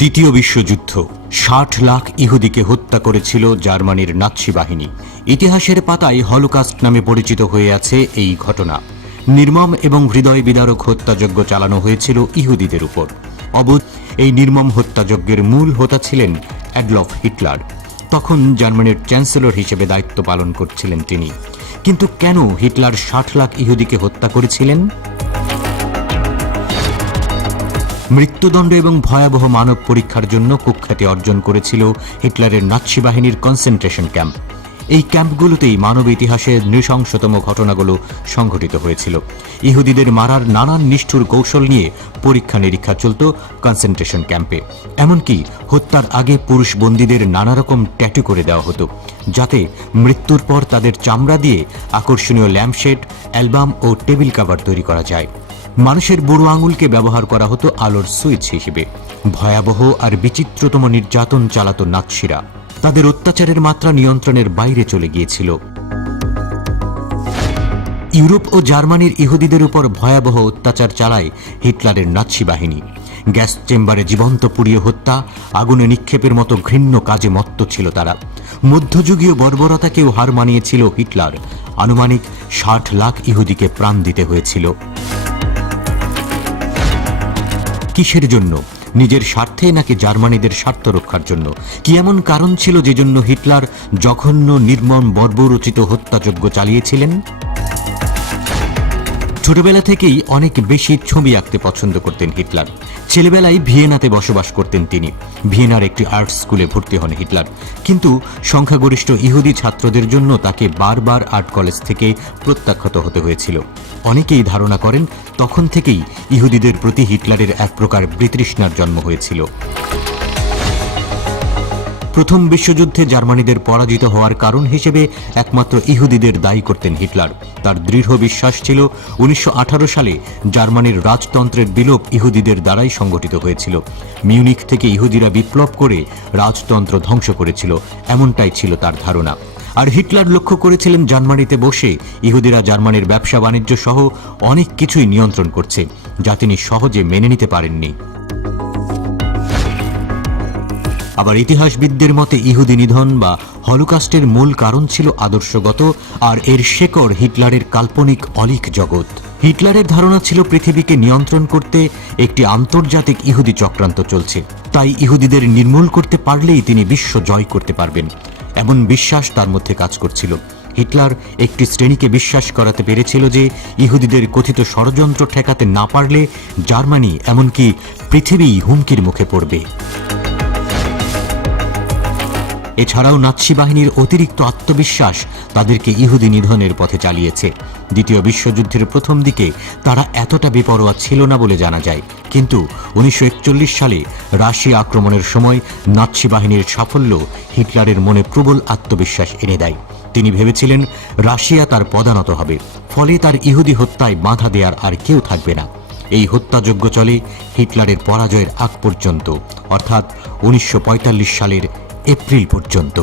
দ্বিতীয় বিশ্বযুদ্ধ ৬০ লাখ ইহুদিকে হত্যা করেছিল জার্মানির নাৎসি বাহিনী। ইতিহাসের পাতায় হলোকাস্ট নামে পরিচিত হয়ে আছে এই ঘটনা। নির্মম এবং হৃদয় বিদারক হত্যাযজ্ঞ চালানো হয়েছিল ইহুদিদের উপর। এই নির্মম হত্যাযজ্ঞের মূল হোতা ছিলেন অ্যাডলফ হিটলার। তখন জার্মানির চ্যান্সেলর হিসেবে দায়িত্ব পালন করছিলেন তিনি। কিন্তু কেন হিটলার ৬০ লাখ ইহুদিকে হত্যা করেছিলেন? মৃত্যুদণ্ড এবং ভয়াবহ মানব পরীক্ষার জন্য কুখ্যাতি অর্জন করেছিল হিটলারের নাৎসি বাহিনীর কনসেন্ট্রেশন ক্যাম্প। এই ক্যাম্পগুলোতেই মানব ইতিহাসের নৃশংসতম ঘটনাগুলো সংঘটিত হয়েছিল। ইহুদিদের মারার নানান নিষ্ঠুর কৌশল নিয়ে পরীক্ষা নিরীক্ষা চলত কনসেন্ট্রেশন ক্যাম্পে। এমনকি হত্যার আগে পুরুষ বন্দীদের নানা রকম ট্যাটু করে দেওয়া হতো, যাতে মৃত্যুর পর তাদের চামড়া দিয়ে আকর্ষণীয় ল্যাম্পশেড, অ্যালবাম ও টেবিল কাভার তৈরি করা যায়। মানুষের বুড়ো আঙুলকে ব্যবহার করা হতো আলোর সুইচ হিসেবে। ভয়াবহ আর বিচিত্রতম নির্যাতন চালাতো নাৎসিরা। তাদের অত্যাচারের মাত্রা নিয়ন্ত্রণের বাইরে চলে গিয়েছিল। ইউরোপ ও জার্মানির ইহুদিদের উপর ভয়াবহ অত্যাচার চালায় হিটলারের নাৎসি বাহিনী। গ্যাস চেম্বারে জীবন্ত পুড়িয়ে হত্যা, আগুনে নিক্ষেপের মতো ঘৃণ্য কাজে মত্ত ছিল তারা। মধ্যযুগীয় বর্বরতাকেও হার মানিয়েছিল হিটলার। আনুমানিক ৬০ লাখ ইহুদিকে প্রাণ দিতে হয়েছিল। কিসের জন্য? নিজের স্বার্থে নাকি জার্মানিদের স্বার্থ রক্ষার জন্য? কি এমন কারণ ছিল যে জন্য হিটলার জঘন্য নির্মম বর্বরোচিত হত্যাযজ্ঞ চালিয়েছিলেন? ছোটবেলা থেকেই অনেক বেশি ছবি আঁকতে পছন্দ করতেন হিটলার। ছেলেবেলায় ভিয়েনাতে বসবাস করতেন তিনি। ভিয়েনার একটি আর্ট স্কুলে ভর্তি হন হিটলার। কিন্তু সংখ্যাগরিষ্ঠ ইহুদি ছাত্রদের জন্য তাকে বারবার আর্ট কলেজ থেকে প্রত্যাখ্যাত হতে হয়েছিল। অনেকেই ধারণা করেন তখন থেকেই ইহুদিদের প্রতি হিটলারের এক প্রকার বিতৃষ্ণার জন্ম হয়েছিল। প্রথম বিশ্বযুদ্ধে জার্মানিদের পরাজিত হওয়ার কারণ হিসেবে একমাত্র ইহুদিদের দায়ী করতেন হিটলার। তার দৃঢ় বিশ্বাস ছিল ১৯১৮ সালে জার্মানির রাজতন্ত্রের বিলোপ ইহুদিদের দ্বারাই সংগঠিত হয়েছিল। মিউনিখ থেকে ইহুদিরা বিপ্লব করে রাজতন্ত্র ধ্বংস করেছিল, এমনটাই ছিল তার ধারণা। আর হিটলার লক্ষ্য করেছিলেন জার্মানিতে বসে ইহুদিরা জার্মানির ব্যবসা বাণিজ্য সহ অনেক কিছুই নিয়ন্ত্রণ করছে, যা তিনি সহজে মেনে নিতে পারেননি। আবার ইতিহাসবিদদের মতে ইহুদি নিধন বা হলোকাস্টের মূল কারণ ছিল আদর্শগত, আর এর শেকড় হিটলারের কাল্পনিক অলীক জগৎ। হিটলারের ধারণা ছিল পৃথিবীকে নিয়ন্ত্রণ করতে একটি আন্তর্জাতিক ইহুদি চক্রান্ত চলছে। তাই ইহুদিদের নির্মূল করতে পারলেই তিনি বিশ্ব জয় করতে পারবেন, এমন বিশ্বাস তার মধ্যে কাজ করছিল। হিটলার একটি শ্রেণীকে বিশ্বাস করাতে পেরেছিল যে ইহুদিদের কথিত ষড়যন্ত্র ঠেকাতে না পারলে জার্মানি, এমনকি পৃথিবী হুমকির মুখে পড়বে। এছাড়াও নাৎসি বাহিনীর অতিরিক্ত আত্মবিশ্বাস তাদেরকে ইহুদি নিধনের পথে চালিয়েছে। দ্বিতীয় বিশ্বযুদ্ধের প্রথম দিকে তারা এতটা বেপরোয়া ছিল না বলে জানা যায়। কিন্তু ১৯৪১ সালে রাশিয়া আক্রমণের সময় নাৎসি বাহিনীর সাফল্য হিটলারের মনে প্রবল আত্মবিশ্বাস এনে দেয়। তিনি ভেবেছিলেন রাশিয়া তার পদানত হবে, ফলে তার ইহুদি হত্যায় বাধা দেওয়ার আর কেউ থাকবে না। এই হত্যাযজ্ঞ চলে হিটলারের পরাজয়ের আগ পর্যন্ত, অর্থাৎ ১৯৪৫ সালের এপ্রিল পর্যন্ত।